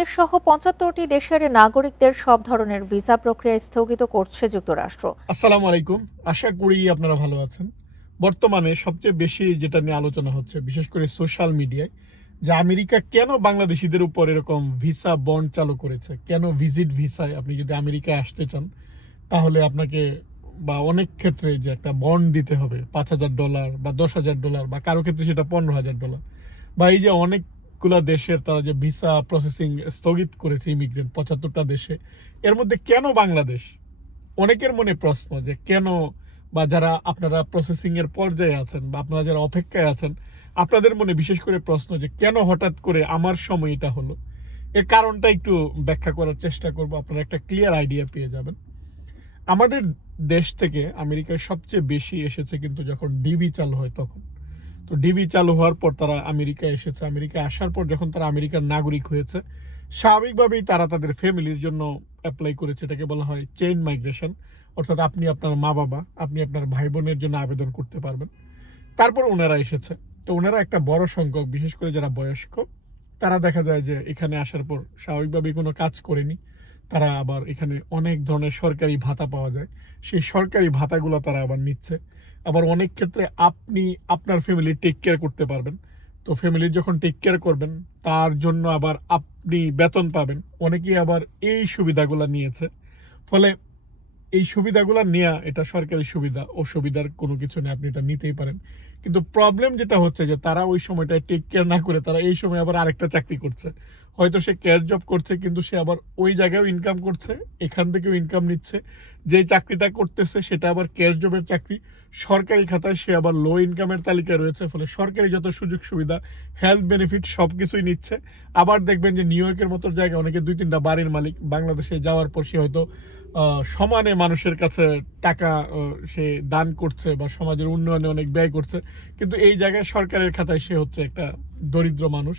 বাংলাদেশ সহ পঁচাত্তরটি দেশের নাগরিকদের সব ধরনের ভিসা প্রক্রিয়া স্থগিত করছে যুক্তরাষ্ট্র। আসসালামু আলাইকুম। আশা করি আপনারা ভালো আছেন। বর্তমানে সবচেয়ে বেশি যেটা নিয়ে আলোচনা হচ্ছে, বিশেষ করে সোশ্যাল মিডিয়ায়, যে আমেরিকা কেন বাংলাদেশিদের উপর এরকম ভিসা বন্ড চালু করেছে? কেন ভিজিট ভিসায়? আপনি যদি আমেরিকায় আসতে চান, তাহলে আপনাকে বা অনেক ক্ষেত্রে যে একটা বন্ড দিতে হবে, পাঁচ হাজার ডলার বা দশ হাজার ডলার বা কারও ক্ষেত্রে সেটা পনেরো হাজার ডলার। বা এই যে অনেকগুলা দেশের তারা যে ভিসা প্রসেসিং স্থগিত করেছে ইমিগ্রেন্ট পঁচাত্তরটা দেশে, এর মধ্যে কেন বাংলাদেশ? অনেকের মনে প্রশ্ন যে কেন বা যারা আপনারা প্রসেসিং এর পর্যায়ে আছেন বা আপনারা যারা অপেক্ষায় আছেন, আপনাদের মনে বিশেষ করে প্রশ্ন যে কেন হঠাৎ করে আমার সময় এটা হলো? এর কারণটা একটু ব্যাখ্যা করার চেষ্টা করব, আপনারা একটা ক্লিয়ার আইডিয়া পেয়ে যাবেন। আমাদের দেশ থেকে আমেরিকায় সবচেয়ে বেশি এসেছে কিন্তু যখন ডিবি চালু হয় তখন। তো ডিবি চালু হওয়ার পর তারা আমেরিকায় এসেছে। আমেরিকায় আসার পর যখন তারা আমেরিকার নাগরিক হয়েছে, স্বাভাবিকভাবেই তারা তাদের ফ্যামিলির জন্য অ্যাপ্লাই করেছে, এটাকে বলা হয় চেইন মাইগ্রেশন অর্থাৎ আপনি আপনার মা বাবা, আপনি আপনার ভাই বোনের জন্য আবেদন করতে পারবেন। তারপর ওনারা এসেছে। তো ওনারা একটা বড় সংখ্যক, বিশেষ করে যারা বয়স্ক, তারা দেখা যায় যে এখানে আসার পর স্বাভাবিকভাবেই কোনো কাজ করেনি। তারা আবার এখানে অনেক ধরনের সরকারি ভাতা পাওয়া যায়। সেই সরকারি ভাতাগুলো তারা আবার নিচ্ছে। আবার অনেক ক্ষেত্রে আপনি আপনার ফ্যামিলি টেক কেয়ার করতে পারবেন। তো ফ্যামিলির যখন টেক কেয়ার করবেন, তার জন্য আবার আপনি বেতন পাবেন। অনেকেই আবার এই সুবিধাগুলো নিয়েছে। ফলে এই সুবিধাগুলো নেওয়া এটা সরকারি সুবিধা ও সুবিধার কোনো কিছু নেই, আপনি এটা নিতেই পারেন। কিন্তু প্রবলেম যেটা হচ্ছে যে তারা ওই সময়টায় টেক কেয়ার না করে, তারা এই সময় আবার আরেকটা চাকরি করছে। হয়তো সে ক্যাশ জব করছে, কিন্তু সে আবার ওই জায়গায়ও ইনকাম করছে, এখান থেকেও ইনকাম নিচ্ছে। যে চাকরিটা করতেছে, সেটা আবার ক্যাশ জবের চাকরি। সরকারি খাতায় সে আবার লো ইনকামের তালিকায় রয়েছে, ফলে সরকারি যত সুযোগ সুবিধা হেলথ বেনিফিট সব কিছুই নিচ্ছে। আবার দেখবেন যে নিউ ইয়র্কের মতো জায়গায় অনেকে দুই তিনটা বাড়ির মালিক বাংলাদেশে যাওয়ার পর সে হয়তো সমানে মানুষের কাছে টাকা সে দান করছে বা সমাজের উন্নয়নে অনেক ব্যয় করছে। কিন্তু এই জায়গায় সরকারের খাতায় সে হচ্ছে একটা দরিদ্র মানুষ,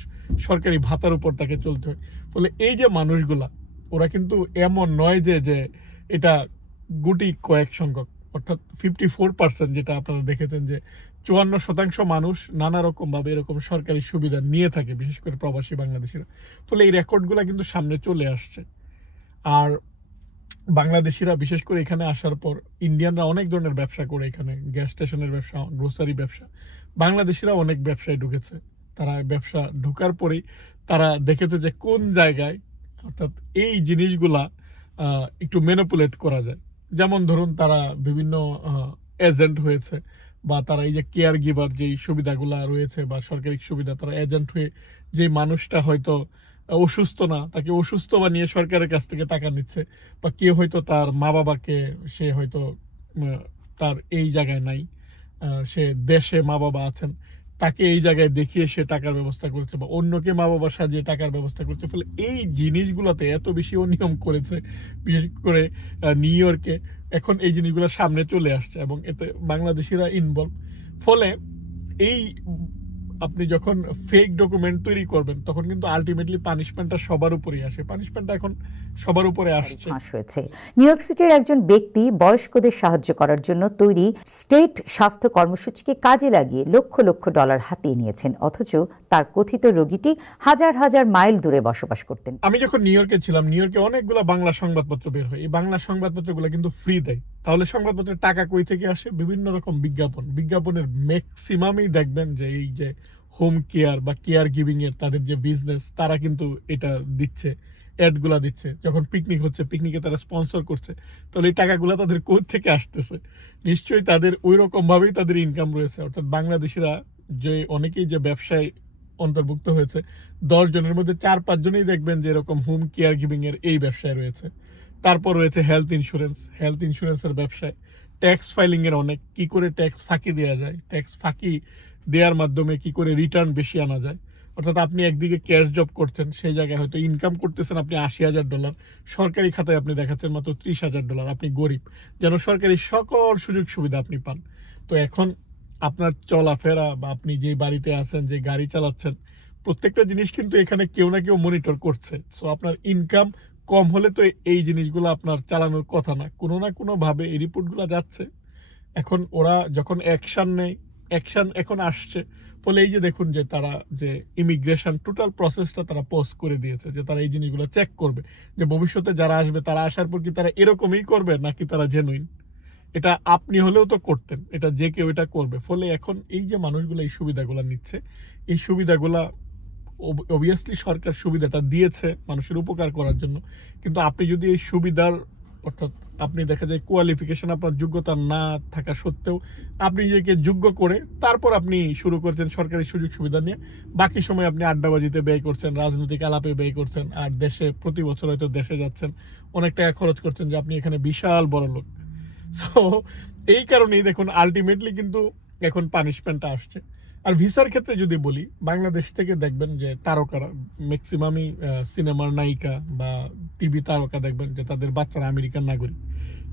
সরকারি ভাতার উপর তাকে চলতে হয়। ফলে এই যে মানুষগুলা, ওরা কিন্তু এমন নয় যে যে এটা গুটি কয়েক সংখ্যক। অর্থাৎ ফিফটি ফোর পার্সেন্ট যেটা আপনারা দেখেছেন যে চুয়ান্ন শতাংশ মানুষ নানা রকম ভাবে এরকম সরকারি সুবিধা নিয়ে থাকে, বিশেষ করে প্রবাসী বাংলাদেশিরা। ফলে এই রেকর্ডগুলো কিন্তু সামনে চলে আসছে। আর বাংলাদেশিরা বিশেষ করে এখানে আসার পর ইন্ডিয়ানরা অনেক ধরনের ব্যবসা করে এখানে, গ্যাস স্টেশনের ব্যবসা, গ্রোসারি ব্যবসা। বাংলাদেশিরা অনেক ব্যবসায় ঢুকেছে। তারা ব্যবসা ঢোকার পরেই তারা দেখেছে যে কোন জায়গায় অর্থাৎ এই জিনিসগুলা একটু মেনোপুলেট করা যায়। যেমন ধরুন তারা বিভিন্ন এজেন্ট হয়েছে বা তারা এই যে কেয়ার গিভার যেই সুবিধাগুলা রয়েছে বা সরকারি সুবিধা, তারা এজেন্ট হয়ে যে মানুষটা হয়তো অসুস্থ না, তাকে অসুস্থ বানিয়ে সরকারের কাছ থেকে টাকা নিচ্ছে বা কেউ হয়তো তার মা বাবাকে সে হয়তো তার এই জায়গায় নাই সে দেশে মা বাবা আছেন তাকে এই জায়গায় দেখিয়ে সে টাকার ব্যবস্থা করেছে বা অন্যকে মা বাবা সাজিয়ে টাকার ব্যবস্থা করছে। ফলে এই জিনিসগুলোতে এত বেশি অনিয়ম করেছে, বিশেষ করে নিউ ইয়র্কে এখন এই জিনিসগুলো সামনে চলে আসছে এবং এতে বাংলাদেশিরা ইনভলভ ফলে এই আপনি যখন ফেক ডকুমেন্ট তৈরি করবেন তখন কিন্তু আলটিমেটলি পানিশমেন্টটা সবার উপরেই আসে। পানিশমেন্টটা এখন সবার উপরে আসছে। ফাঁস হয়েছে। নিউ ইয়র্ক সিটির একজন ব্যক্তি বয়স্কদের সাহায্য করার জন্য তৈরি স্টেট স্বাস্থ্য কর্মসূচিকে কাজে লাগিয়ে লক্ষ লক্ষ ডলার হাতিয়ে নিয়েছেন। অথচ তার কথিত রোগীটি হাজার হাজার মাইল দূরে বসবাস করতেন। আমি যখন নিউ ইয়র্কে ছিলাম নিউ ইয়র্কে অনেকগুলো বাংলা সংবাদপত্র বের হয়। এই বাংলা সংবাদপত্রগুলো কিন্তু ফ্রি দেয়। তাহলে সংবাদপত্রের টাকা কই থেকে আসে? বিভিন্ন রকম বিজ্ঞাপন। বিজ্ঞাপনের ম্যাক্সিমামই দেখবেন যে এই যে হোম কেয়ার বা কেয়ার গিভিং এর তাদের যে বিজনেস তারা কিন্তু এটা দিচ্ছে অ্যাডগুলা দিচ্ছে। যখন পিকনিক হচ্ছে পিকনিকে তারা স্পন্সর করছে। তাহলে এই টাকাগুলো তাদের কোথ থেকে আসতেছে? নিশ্চয়ই তাদের ওই রকম ভাবেই তাদের ইনকাম রয়েছে। অর্থাৎ বাংলাদেশিরা যে অনেকেই যে ব্যবসায় অন্তর্ভুক্ত হয়েছে, দশ জনের মধ্যে চার পাঁচ জনেই দেখবেন যে এরকম হোম কেয়ার গিভিং এর এই ব্যবসায় রয়েছে। তারপর রয়েছে হেলথ ইন্স্যুরেন্স হেলথ ইন্স্যুরেন্সের ব্যবসায়। ট্যাক্স ফাইলিং এর অনেক। কি করে ট্যাক্স ফাঁকি দেওয়া যায়? ট্যাক্স ফাঁকি দেওয়ার মাধ্যমে কি করে রিটার্ন বেশি আনা যায়? অর্থাৎ আপনি একদিকে ক্যাশ জব করছেন, সেই জায়গায় হয়তো ইনকাম করতেছেন আপনি আশি হাজার ডলার সরকারি খাতায় আপনি দেখাচ্ছেন মাত্র ত্রিশ হাজার ডলার আপনি গরিব। যেন সরকারি সকল সুযোগ সুবিধা আপনি পান। তো এখন আপনার চলাফেরা বা আপনি যে বাড়িতে আছেন, যে গাড়ি চালাচ্ছেন, প্রত্যেকটা জিনিস কিন্তু এখানে কেউ না কেউ মনিটর করছে। সো আপনার ইনকাম কম হলে তো এই জিনিসগুলো আপনার চালানোর কথা না। কোনো না কোনো ভাবে এই রিপোর্টগুলো যাচ্ছে। এখন ওরা যখন অ্যাকশন নেয় অ্যাকশন এখন আসছে, ফলে এই যে দেখুন যে তারা যে ইমিগ্রেশন টোটাল প্রসেসটা তারা পোস্ট করে দিয়েছে, যে তারা এই জিনিসগুলো চেক করবে, যে ভবিষ্যতে যারা আসবে তারা আসার পর কি তারা এরকমই করবে নাকি তারা জেনুইন এটা আপনি হলেও তো করতেন, এটা যে কেউ এটা করবে। ফলে এখন এই যে মানুষগুলো এই সুবিধাগুলো নিচ্ছে, এই সুবিধাগুলা অবভিয়াসলি সরকার সুবিধাটা দিয়েছে মানুষের উপকার করার জন্য। কিন্তু আপনি যদি এই সুবিধার, অর্থাৎ আপনি দেখা যায় কোয়ালিফিকেশন আপনার যোগ্যতা না থাকা সত্ত্বেও আপনি নিজেকে যোগ্য করে তারপর আপনি শুরু করছেন সরকারি সুযোগ সুবিধা নিয়ে। বাকি সময় আপনি আড্ডাবাজিতে ব্যয় করছেন, রাজনৈতিক আলাপে ব্যয় করছেন, আর দেশে প্রতি বছর হয়তো দেশে যাচ্ছেন। অনেক টাকা খরচ করছেন যে আপনি এখানে বিশাল বড় লোক। সো এই কারণেই দেখুন আলটিমেটলি কিন্তু এখন পানিশমেন্টটা আসছে। আর ভিসার ক্ষেত্রে যদি বলি, বাংলাদেশ থেকে দেখবেন যে তারকারা ম্যাক্সিমামই সিনেমার নায়িকা বা টিভি তারকা দেখবেন যে তাদের বাচ্চারা আমেরিকান নাগরিক।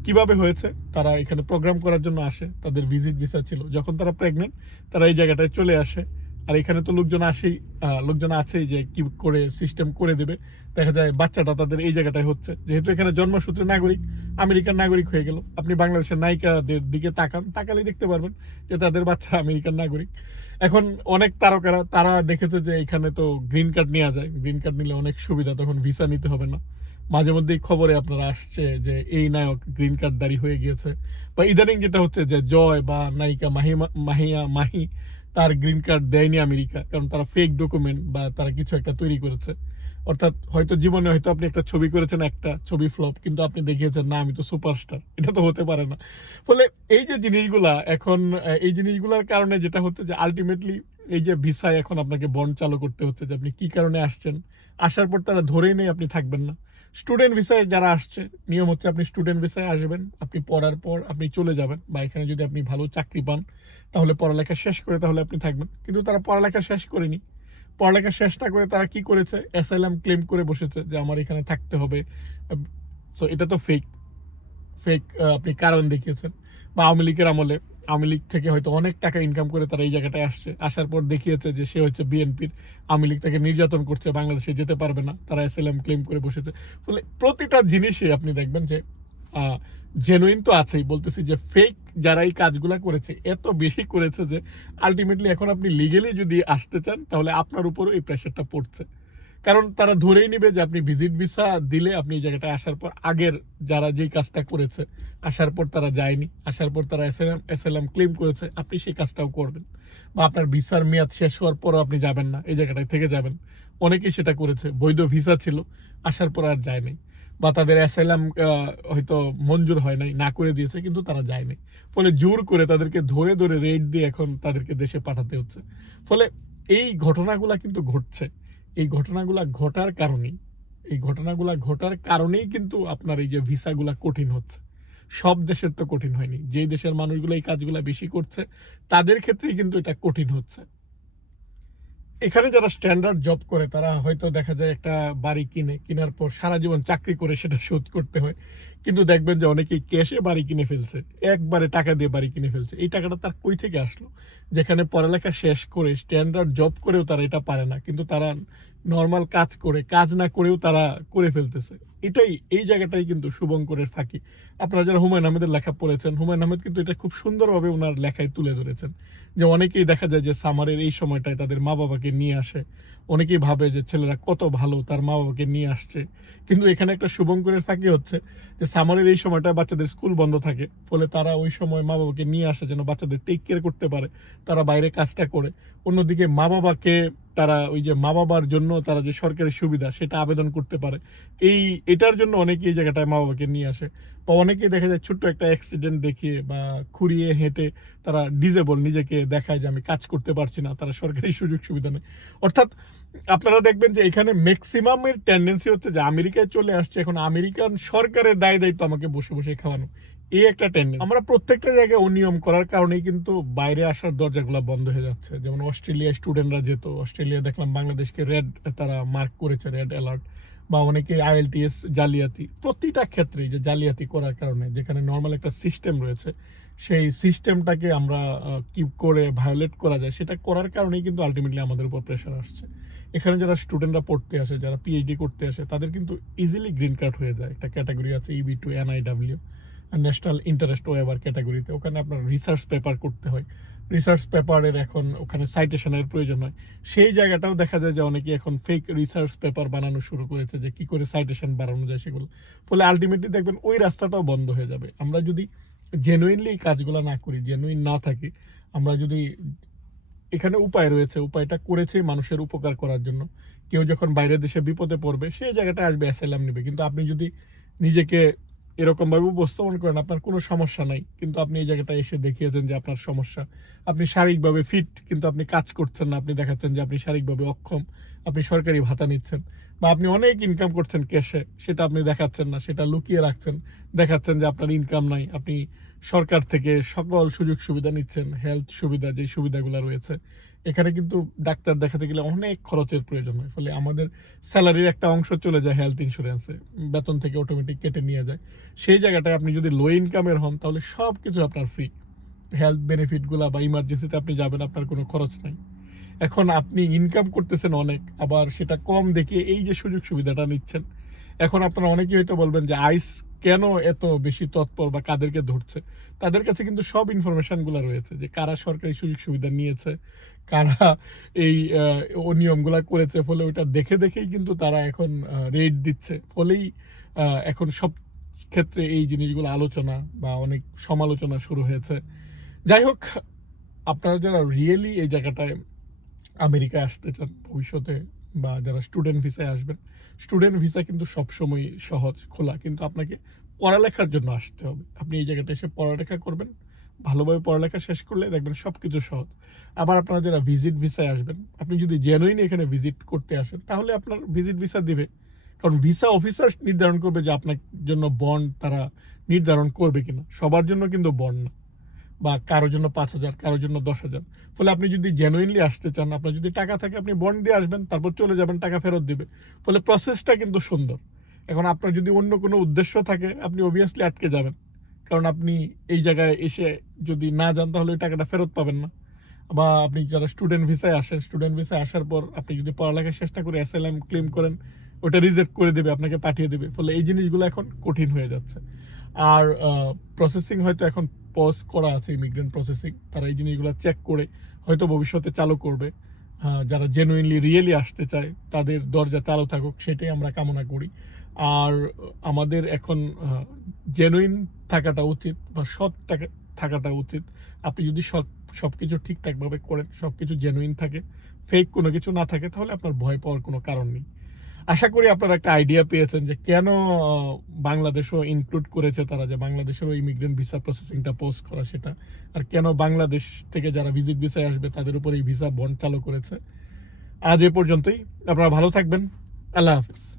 কীভাবে হয়েছে? তারা এখানে প্রোগ্রাম করার জন্য আসে, তাদের ভিজিট ভিসা ছিল। যখন তারা প্রেগনেন্ট তারা এই জায়গাটায় চলে আসে। আর এখানে তো লোকজন আসেই লোকজন আছেই যে কি করে সিস্টেম করে দেবে। দেখা যায় বাচ্চাটা তাদের এই জায়গাটায় হচ্ছে। যেহেতু এখানে জন্মসূত্রে নাগরিক আমেরিকান নাগরিক হয়ে গেল। আপনি বাংলাদেশের নায়িকাদের দিকে তাকান, তাকালেই দেখতে পারবেন যে তাদের বাচ্চা আমেরিকান নাগরিক। এখন অনেক তারকারা, তারা দেখেছে যে এখানে তো গ্রিন কার্ড নেওয়া যায়। গ্রিন কার্ড নিলে অনেক সুবিধা, তখন ভিসা নিতে হবে না। মাঝে মধ্যেই খবরে আপনারা আসছে যে এই নায়ক গ্রিন কার্ড দাঁড়ি হয়ে গিয়েছে। বা ইদানিং যেটা হচ্ছে যে জয় বা নায়িকা মাহিমা, মাহিয়া মাহি তার গ্রিন কার্ড দেয়নি আমেরিকা, কারণ তারা ফেক ডকুমেন্ট বা তারা কিছু একটা তৈরি করেছে। অর্থাৎ হয়তো জীবনে হয়তো আপনি একটা ছবি করেছেন, একটা ছবি ফ্লপ কিন্তু আপনি দেখিয়েছেন, না, আমি তো সুপারস্টার এটা তো হতে পারে না। ফলে এই যে জিনিসগুলা এখন এই জিনিসগুলোর কারণে যেটা হচ্ছে যে আলটিমেটলি এই যে ভিসায় এখন আপনাকে বন্ড চালু করতে হচ্ছে যে আপনি কি কারণে আসছেন, আসার পর তারা ধরেই নেই আপনি থাকবেন না। স্টুডেন্ট ভিসায় যারা আসছে, নিয়ম হচ্ছে আপনি স্টুডেন্ট ভিসায় আসবেন, আপনি পড়ার পর আপনি চলে যাবেন বা এখানে যদি আপনি ভালো চাকরি পান, তাহলে পড়ালেখা শেষ করে তাহলে আপনি থাকবেন। কিন্তু তারা পড়ালেখা শেষ করেনি। পড়ালেখা শেষ না করে তারা কি করেছে? অ্যাসাইলাম ক্লেম করে বসেছে যে আমার এখানে থাকতে হবে। সো এটা তো ফেক ফেক আপনি কারণ দেখিয়েছেন। বা আওয়ামী লীগের আমলে আওয়ামী লীগ থেকে হয়তো অনেক টাকা ইনকাম করে তারা এই জায়গাটায় আসছে। আসার পর দেখিয়েছে যে সে হচ্ছে বিএনপির আওয়ামী লীগ তাকে নির্যাতন করছে, বাংলাদেশে যেতে পারবে না, তারা এসএলএম ক্লেম করে বসেছে। ফলে প্রতিটা জিনিসে আপনি দেখবেন যে জেনুইন তো আছেই, বলতেছি যে ফেক যারা এই কাজগুলা করেছে, এত বেশি করেছে যে আলটিমেটলি এখন আপনি লিগেলি যদি আসতে চান, তাহলে আপনার উপরও এই প্রেশারটা পড়ছে। কারণ তারা ধরেই নেবে যে আপনি ভিজিট ভিসা দিলে আপনি এই জায়গাটায় আসার পর আগের যারা যেই কাজটা করেছে, আসার পর তারা যায়নি, আসার পর তারা এসএলএম এসএলএম ক্লেম করেছে, আপনি সেই কাজটাও করবেন। বা আপনার ভিসার মেয়াদ শেষ হওয়ার পরও আপনি যাবেন না, এই জায়গাটায় থেকে যাবেন। অনেকেই সেটা করেছে, বৈধ ভিসা ছিল, আসার পর আর যায়নি বা তাদের অ্যাসাইলাম হয়তো মঞ্জুর হয় নাই, না করে দিয়েছে, কিন্তু তারা যায়নি ফলে জোর করে তাদেরকে ধরে ধরে রেড দিয়ে এখন তাদেরকে দেশে পাঠাতে হচ্ছে। ফলে এই ঘটনাগুলা কিন্তু ঘটছে। এই ঘটনাগুলো ঘটার কারণেই, এই ঘটনাগুলো ঘটার কারণেই কিন্তু আপনার এই যে ভিসাগুলা কঠিন হচ্ছে। সব দেশের তো কঠিন হয়নি। যেই দেশের মানুষগুলো এই কাজগুলো বেশি করছে, তাদের ক্ষেত্রেই কিন্তু এটা কঠিন হচ্ছে। এখানে যারা স্ট্যান্ডার্ড জব করে, তারা হয়তো দেখা যায় একটা বাড়ি কিনে, কেনার পর সারা জীবন চাকরি করে সেটা শোধ করতে হয়। কিন্তু দেখবেন যে অনেকেই ক্যাশে বাড়ি কিনে ফেলছে, একবারে টাকা দিয়ে বাড়ি কিনে ফেলছে। এই টাকাটা তার কই থেকে আসলো? যেখানে পড়ালেখা শেষ করে স্ট্যান্ডার্ড জব করেও তারা এটা পারে না, কিন্তু তারা নর্মাল কাজ করে, কাজ না করেও তারা করে ফেলতেছে। এটাই, এই জায়গাটাই কিন্তু শুভঙ্করের ফাঁকি। আপনারা যারা হুমায়ুন আহমেদের লেখা পড়েছেন, হুমায়ুন আহমেদ কিন্তু এটা খুব সুন্দরভাবে ওনার লেখায় তুলে ধরেছেন। যে অনেকেই দেখা যায় যে সামারের এই সময়টায় তাদের মা বাবাকে নিয়ে আসে অনেকেই ভাবে যে ছেলেরা কত ভালো, তার মা বাবাকে নিয়ে আসছে। কিন্তু এখানে একটা শুভঙ্করের ফাঁকি হচ্ছে যে সামারের এই সময়টা বাচ্চাদের স্কুল বন্ধ থাকে। ফলে তারা ওই সময় মা বাবাকে নিয়ে আসে যেন বাচ্চাদের টেক কেয়ার করতে পারে, তারা বাইরে কাজটা করে। অন্যদিকে মা বাবাকে তারা ওই যে মা বাবার জন্য তারা যে সরকারি সুবিধা সেটা আবেদন করতে পারে। এই, এটার জন্য অনেকেই এই জায়গাটায় মা বাবাকে নিয়ে আসে। বা অনেকেই দেখা যায় ছোট্ট একটা অ্যাক্সিডেন্ট দেখিয়ে বা খুঁড়িয়ে হেঁটে তারা ডিজেবল নিজেকে দেখায় যে আমি কাজ করতে পারছি না, তারা সরকারি সুযোগ সুবিধা নেই অর্থাৎ আপনারা দেখবেন যে এখানে ম্যাক্সিমামের টেন্ডেন্সি হচ্ছে যে আমেরিকায় চলে আসছে, এখন আমেরিকান সরকারের দায় দায়িত্ব আমাকে বসে বসে খাওয়ানো। এই একটা টেন্ডেন্সি আমরা প্রত্যেকটা জায়গায় অনিয়ম করার কারণেই কিন্তু বাইরে আসার দরজাগুলো বন্ধ হয়ে যাচ্ছে। যেমন অস্ট্রেলিয়া স্টুডেন্টরা যেত অস্ট্রেলিয়া দেখলাম বাংলাদেশকে রেড তারা মার্ক করেছে রেড অ্যালার্ট বা অনেকে আইএলটিএস জালিয়াতি, প্রতিটা ক্ষেত্রে যে জালিয়াতি করার কারণে, যেখানে নর্মাল একটা সিস্টেম রয়েছে, সেই সিস্টেমটাকে আমরা কি করে ভায়োলেট করা যায়, সেটা করার কারণেই কিন্তু আলটিমেটলি আমাদের উপর প্রেশার আসছে। এখানে যারা স্টুডেন্টরা পড়তে আসে, যারা পিএইচডি করতে আসে, তাদের কিন্তু ইজিলি গ্রিন কার্ড হয়ে যায়। একটা ক্যাটাগরি আছে EB two NIW national interest waiver ক্যাটাগরিতে। ওখানে আপনার রিসার্চ পেপার করতে হয়। রিসার্চ পেপারের এখন ওখানে সাইটেশনের প্রয়োজন হয়। সেই জায়গাটাও দেখা যায় যে অনেকে এখন ফেক রিসার্চ পেপার বানানো শুরু করেছে যে কি করে সাইটেশন বাড়ানো যায় সেগুলো। ফলে আলটিমেটলি দেখবেন ওই রাস্তাটাও বন্ধ হয়ে যাবে। আমরা যদি জেনুইনলি কাজগুলো না করি জেনুইন না থাকি, আমরা যদি এখানে উপায় রয়েছে, উপায়টা করেছে মানুষের উপকার করার জন্য, কেউ যখন বাইরের দেশে বিপদে পড়বে, সেই জায়গাটা আসবে অ্যাসাইলাম নেবে। কিন্তু আপনি যদি নিজেকে এরকমভাবে উপস্থাপন করেন, আপনার কোনো সমস্যা নাই। কিন্তু আপনি এই জায়গাটা এসে দেখিয়েছেন যে আপনার সমস্যা। আপনি শারীরিকভাবে ফিট কিন্তু আপনি কাজ করছেন না। আপনি দেখাচ্ছেন যে আপনি শারীরিকভাবে অক্ষম, আপনি সরকারি ভাতা নিচ্ছেন বা আপনি অনেক ইনকাম করছেন ক্যাশে সেটা আপনি দেখাচ্ছেন না, সেটা লুকিয়ে রাখছেন। দেখাচ্ছেন যে আপনার ইনকাম নাই, আপনি সরকার থেকে সকল সুযোগ সুবিধা নিচ্ছেন হেলথ সুবিধা, যে সুবিধাগুলো রয়েছে। এখানে কিন্তু ডাক্তার দেখাতে গেলে অনেক খরচের প্রয়োজন হয়। ফলে আমাদের স্যালারির একটা অংশ চলে যায় হেলথ ইন্স্যুরেন্সে, বেতন থেকে অটোমেটিক কেটে নিয়ে যায়। সেই জায়গাটায় আপনি যদি লো ইনকামের হন, তাহলে সব কিছু আপনার ফ্রি হেলথ বেনিফিটগুলো বা ইমার্জেন্সিতে আপনি যাবেন, আপনার কোনো খরচ নাই। এখন আপনি ইনকাম করতেছেন অনেক, আবার সেটা কম দেখিয়ে এই যে সুযোগ সুবিধাটা নিচ্ছেন, এখন আপনারা অনেকেই হয়তো বলবেন যে আইস কেন এত বেশি তৎপর বা কাদেরকে ধরছে? তাদের কাছে কিন্তু সব ইনফরমেশনগুলো রয়েছে যে কারা সরকারি সুযোগ সুবিধা নিয়েছে, কারা এই নিয়মগুলা করেছে, ফলে ওইটা দেখে দেখেই কিন্তু তারা এখন রেট দিচ্ছে। ফলেই এখন সব ক্ষেত্রে এই জিনিসগুলো আলোচনা বা অনেক সমালোচনা শুরু হয়েছে। যাই হোক, আপনারা যারা রিয়েলি এই জায়গাটায় আমেরিকায় আসতে চান, ভবিষ্যতে বা যারা স্টুডেন্ট ভিসায় আসবেন স্টুডেন্ট ভিসা কিন্তু সবসময় সহজ, খোলা। কিন্তু আপনাকে পড়ালেখার জন্য আসতে হবে। আপনি এই জায়গাটা এসে পড়ালেখা করবেন, ভালোভাবে পড়ালেখা শেষ করলে দেখবেন সব কিছু সহজ। আবার আপনারা যারা ভিজিট ভিসায় আসবেন, আপনি যদি জেনুইন এখানে ভিজিট করতে আসেন, তাহলে আপনার ভিজিট ভিসা দিবে। কারণ ভিসা অফিসার নির্ধারণ করবে যে আপনার জন্য বন্ড তারা নির্ধারণ করবে কিনা। সবার জন্য কিন্তু বন্ড না। বা কারোর জন্য পাঁচ হাজার, কারোর জন্য দশ হাজার। ফলে আপনি যদি জেনুইনলি আসতে চান, আপনার যদি টাকা থাকে, আপনি বন্ড দিয়ে আসবেন, তারপর চলে যাবেন, টাকা ফেরত দিবে। ফলে প্রসেসটা কিন্তু সুন্দর। এখন আপনার যদি অন্য কোনো উদ্দেশ্য থাকে, আপনি অবভিয়াসলি আটকে যাবেন। কারণ আপনি এই জায়গায় এসে যদি না যান, তাহলে ওই টাকাটা ফেরত পাবেন না। বা আপনি যারা স্টুডেন্ট ভিসায় আসেন স্টুডেন্ট ভিসায় আসার পর আপনি যদি পড়ালেখার চেষ্টা করে অ্যাসাইলাম ক্লেম করেন, ওটা রিজেক্ট করে দেবে, আপনাকে পাঠিয়ে দেবে। ফলে এই জিনিসগুলো এখন কঠিন হয়ে যাচ্ছে। আর প্রসেসিং হয়তো এখন পজ করা আছে ইমিগ্রেন্ট প্রসেসিং তারা এই জিনিসগুলো চেক করে হয়তো ভবিষ্যতে চালু করবে। যারা জেনুইনলি রিয়েলি আসতে চায়, তাদের দরজা চালু থাকুক, সেটাই আমরা কামনা করি। আর আমাদের এখন জেনুইন থাকাটা উচিত বা সৎ থাকা- থাকাটা উচিত। আপনি যদি সৎ সব কিছু ঠিকঠাকভাবে করেন সব কিছু জেনুইন থাকে ফেক কোনো কিছু না থাকে, তাহলে আপনার ভয় পাওয়ার কোনো কারণ নেই। আশা করি আপনারা একটা আইডিয়া পেয়েছেন যে কেন বাংলাদেশও ইনক্লুড করেছে তারা যে বাংলাদেশেরও ইমিগ্রেন্ট ভিসা প্রসেসিংটা পোস্ট করা সেটা, আর কেন বাংলাদেশ থেকে যারা ভিজিট ভিসায় আসবে তাদের উপর এই ভিসা বন্ড চালু করেছে। আজ এ পর্যন্তই। আপনারা ভালো থাকবেন। আল্লাহ হাফিজ।